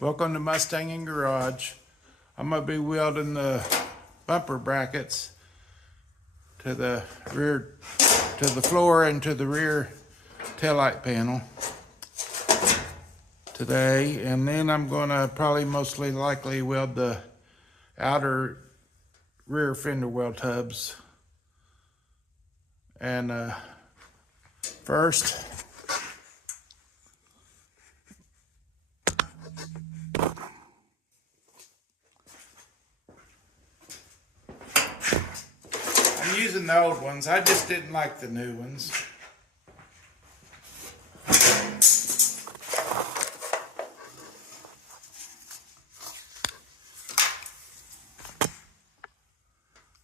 Welcome to Must-Sangingarage. I'm going to be welding the bumper brackets to the rear, to the floor and to the rear taillight panel today. And then I'm going to probably mostly likely weld the outer rear fender well tubs. And first, I'm using the old ones. I just didn't like the new ones.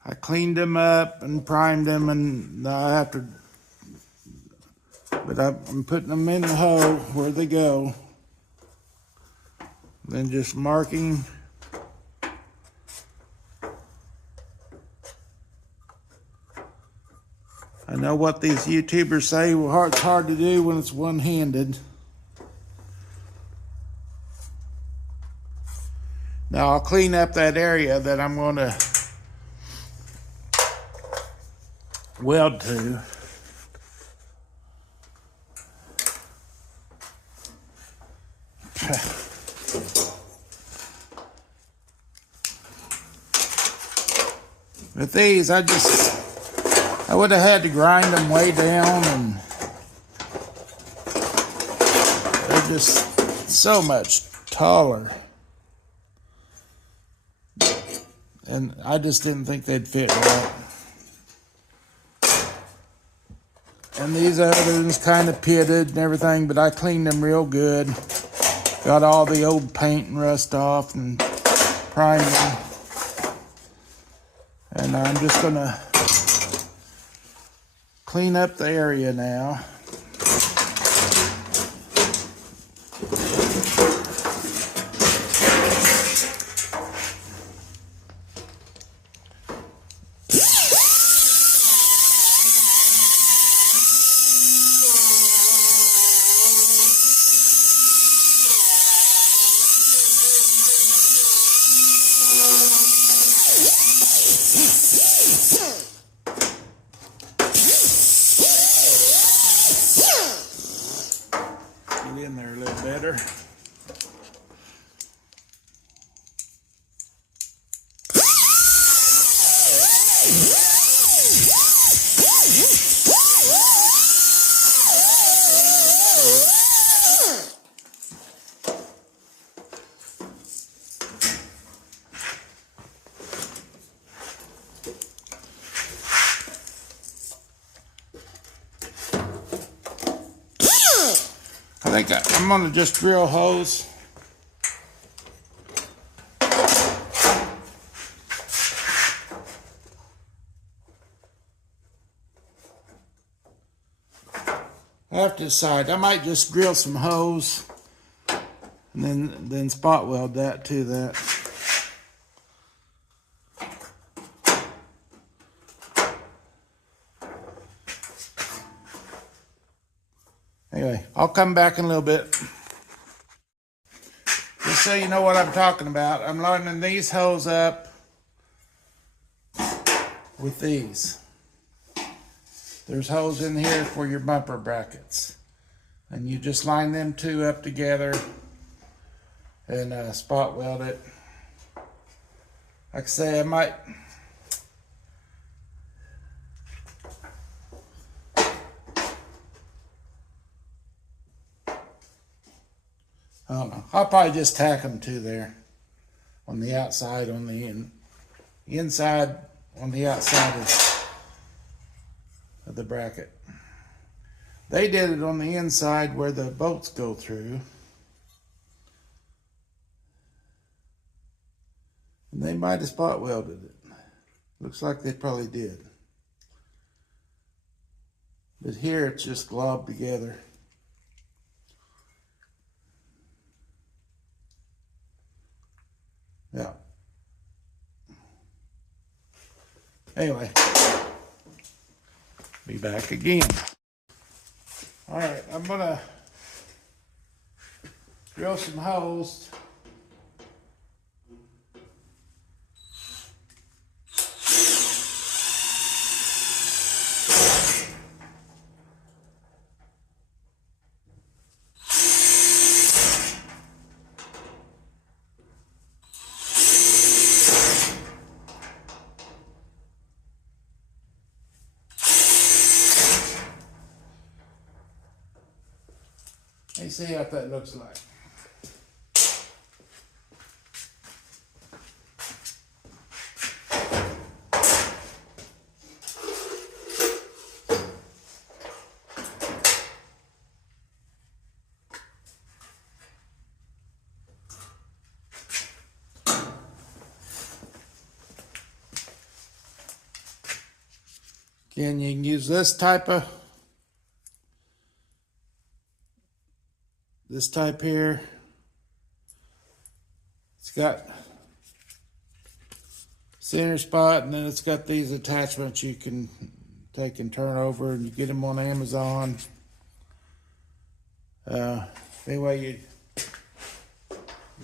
I cleaned them up and primed them, and I have to, but I'm putting them in the hole where they go. Then just marking. I know what these YouTubers say, well, it's hard to do when it's one-handed. Now I'll clean up that area that I'm going to weld to. With these, I would have had to grind them way down, and they're just so much taller. And I just didn't think they'd fit right. And these other ones kind of pitted and everything, but I cleaned them real good. Got all the old paint and rust off and primed them. And I'm just gonna clean up the area now. Get in there a little better. I think I'm gonna just drill holes. I have to decide. I might just drill some holes and then spot weld that to that. Anyway, I'll come back in a little bit. Just so you know what I'm talking about, I'm lining these holes up with these. There's holes in here for your bumper brackets. And you just line them two up together and spot weld it. Like I say, I might... I don't know. I'll probably just tack them to there on the outside, on the inside, on the outside of the bracket. They did it on the inside where the bolts go through. And they might have spot welded it. Looks like they probably did. But here it's just globbed together. Yeah. Anyway, be back again. All right, I'm gonna drill some holes me see what that looks like. Again, you can use this type here. It's got center spot, and then it's got these attachments you can take and turn over, and you get them on Amazon. Anyway, you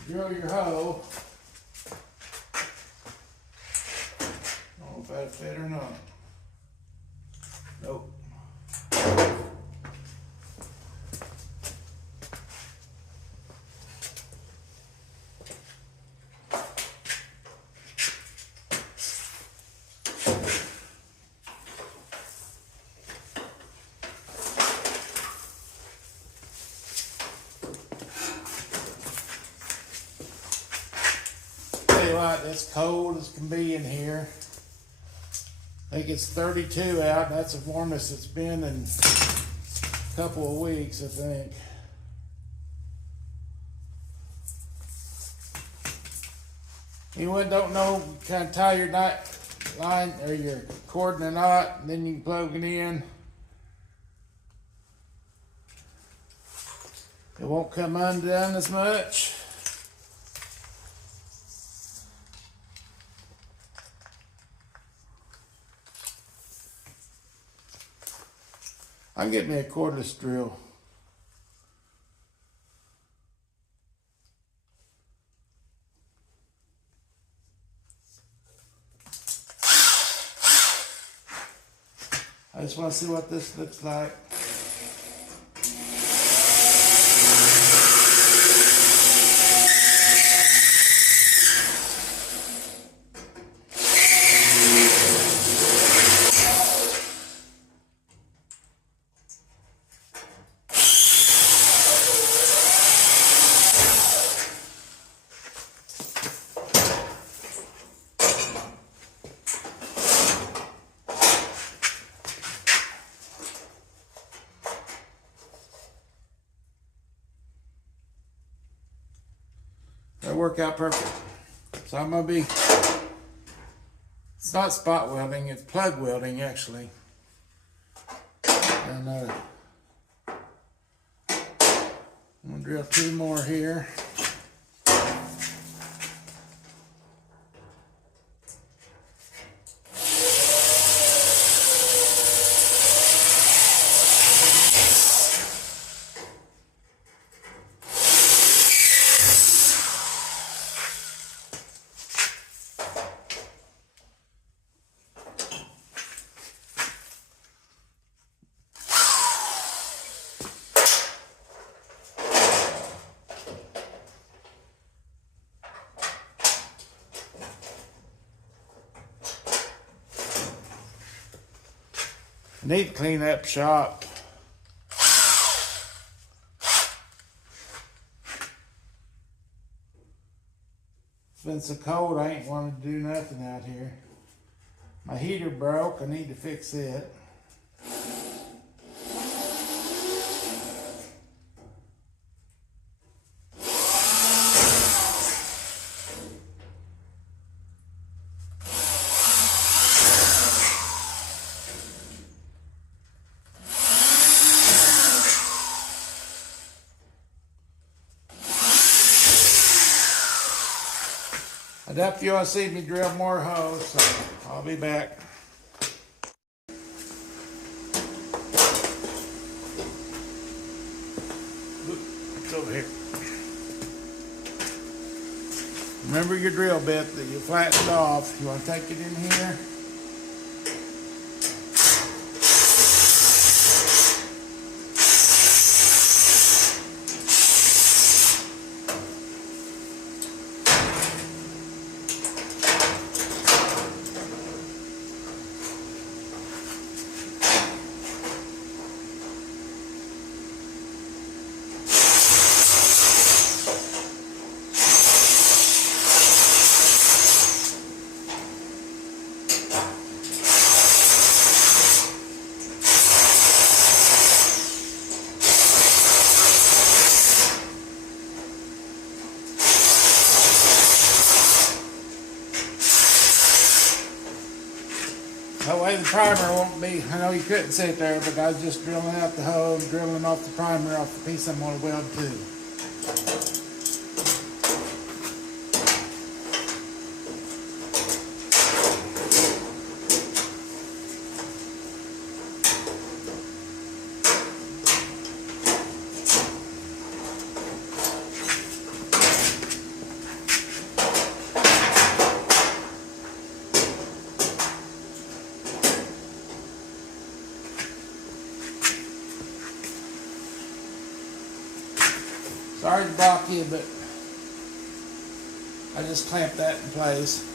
drill your hole. I don't know if that'll fit or not. Nope. Tell you what, it's cold as can be in here. I think it's 32 out. That's the warmest it's been in a couple of weeks, I think. Anyone don't know, you kind of tie your line or your cord in a knot, and then you can plug it in. It won't come undone as much. I can get me a cordless drill. I just want to see what this looks like. That worked out perfect. So I'm gonna be, it's not spot welding, it's plug welding actually. And I'm gonna drill 2 more here. I need to clean up shop. It's been so cold I ain't wanted to do nothing out here. My heater broke, I need to fix it. I doubt if you want to see me drill more holes, so I'll be back. It's over here. Remember your drill bit that you flattened off. You want to take it in here. That way the primer won't be, I know you couldn't see it there, but I was just drilling out the hole, drilling off the primer off the piece I'm going to weld to. Sorry to block you, but I just clamped that in place.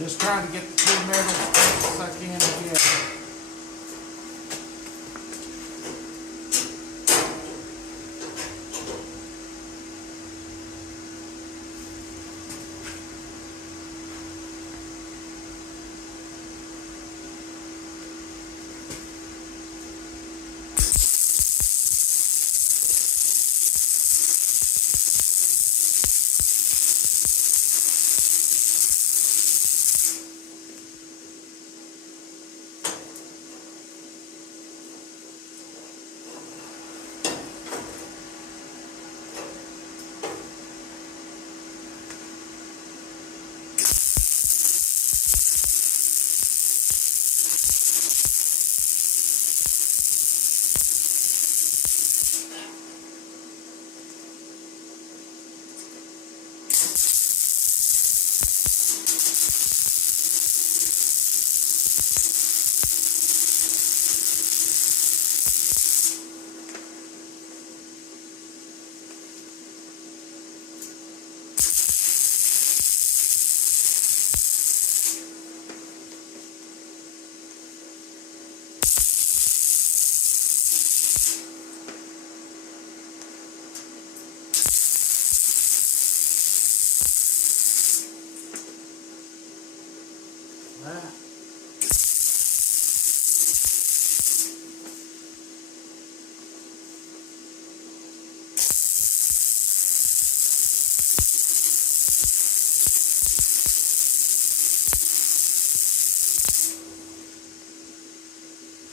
Just trying to get the two metals to suck in together.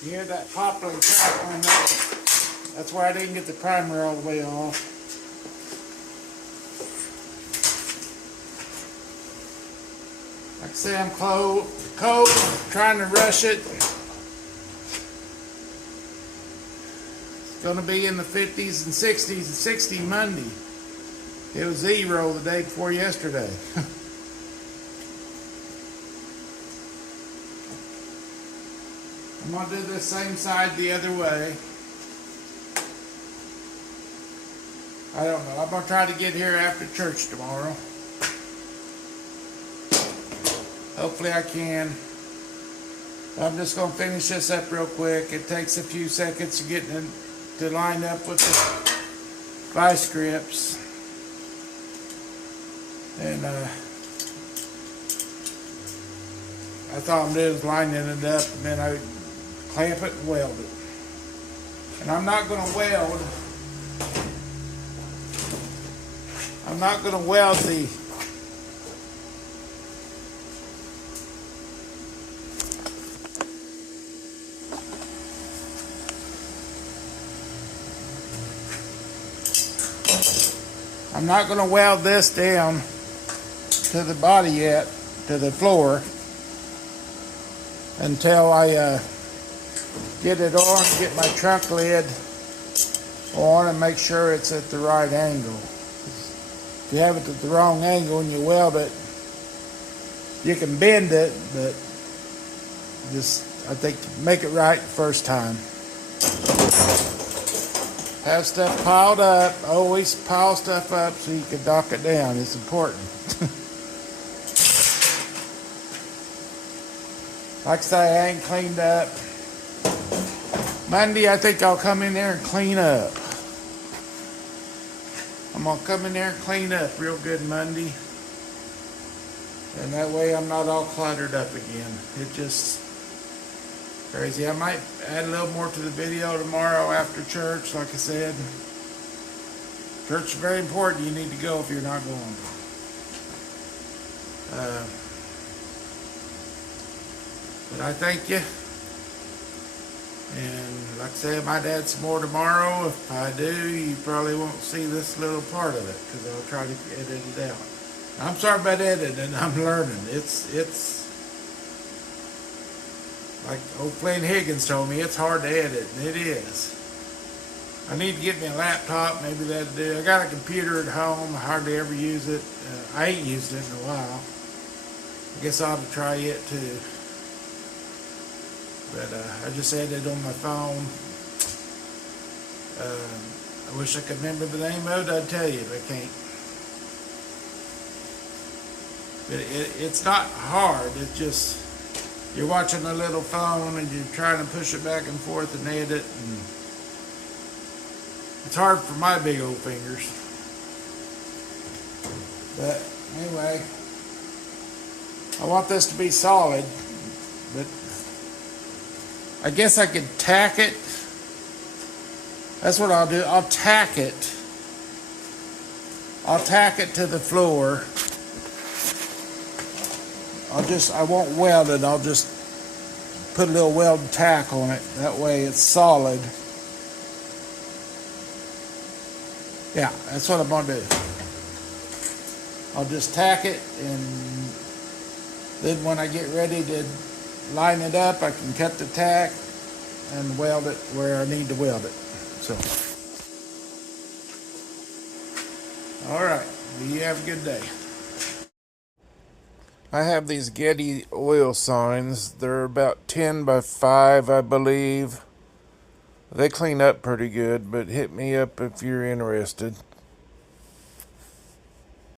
You hear that popping crackling? That's why I didn't get the primer all the way off. Like I say, I'm cold, trying to rush it. It's going to be in the 50s and 60s and 60 Monday. It was 0 the day before yesterday. I'm going to do this same side the other way. I don't know. I'm going to try to get here after church tomorrow. Hopefully I can. I'm just going to finish this up real quick. It takes a few seconds to get it to line up with the vice grips. And I thought I'm doing is lining it up, and then I clamp it and weld it. And I'm not going to weld I'm not going to weld the this down to the body yet, to the floor, until I get it on, get my trunk lid on, and make sure it's at the right angle. If you have it at the wrong angle and you weld it, you can bend it, but just, I think, make it right the first time. Have stuff piled up. Always pile stuff up so you can dock it down. It's important. Like I say, I ain't cleaned up. Monday, I think I'll come in there and clean up. I'm going to come in there and clean up real good Monday. And that way I'm not all cluttered up again. It just crazy. I might add a little more to the video tomorrow after church. Like I said, church is very important. You need to go if you're not going. But I thank you. And like I said, I might add some more tomorrow. If I do, you probably won't see this little part of it because I'll try to edit it out. I'm sorry about editing. I'm learning. It's like old Glenn Higgins told me, it's hard to edit, and it is. I need to get me a laptop. Maybe that'll do. I got a computer at home. I hardly ever use it. I ain't used it in a while. I guess I ought to try it too. But I just edited on my phone. I wish I could remember the name of it. I'd tell you, but I can't. But it's not hard. It's just you're watching a little phone and you're trying to push it back and forth and edit. And it's hard for my big old fingers. But anyway, I want this to be solid. But I guess I could tack it. That's what I'll do. I'll tack it. I'll tack it to the floor. I won't weld it. I'll just put a little welded tack on it. That way it's solid. Yeah, that's what I'm going to do. I'll just tack it, and then when I get ready to line it up, I can cut the tack and weld it where I need to weld it. So, all right. Well, you have a good day. I have these Getty oil signs. They're about 10 by 5, I believe. They clean up pretty good, but hit me up if you're interested.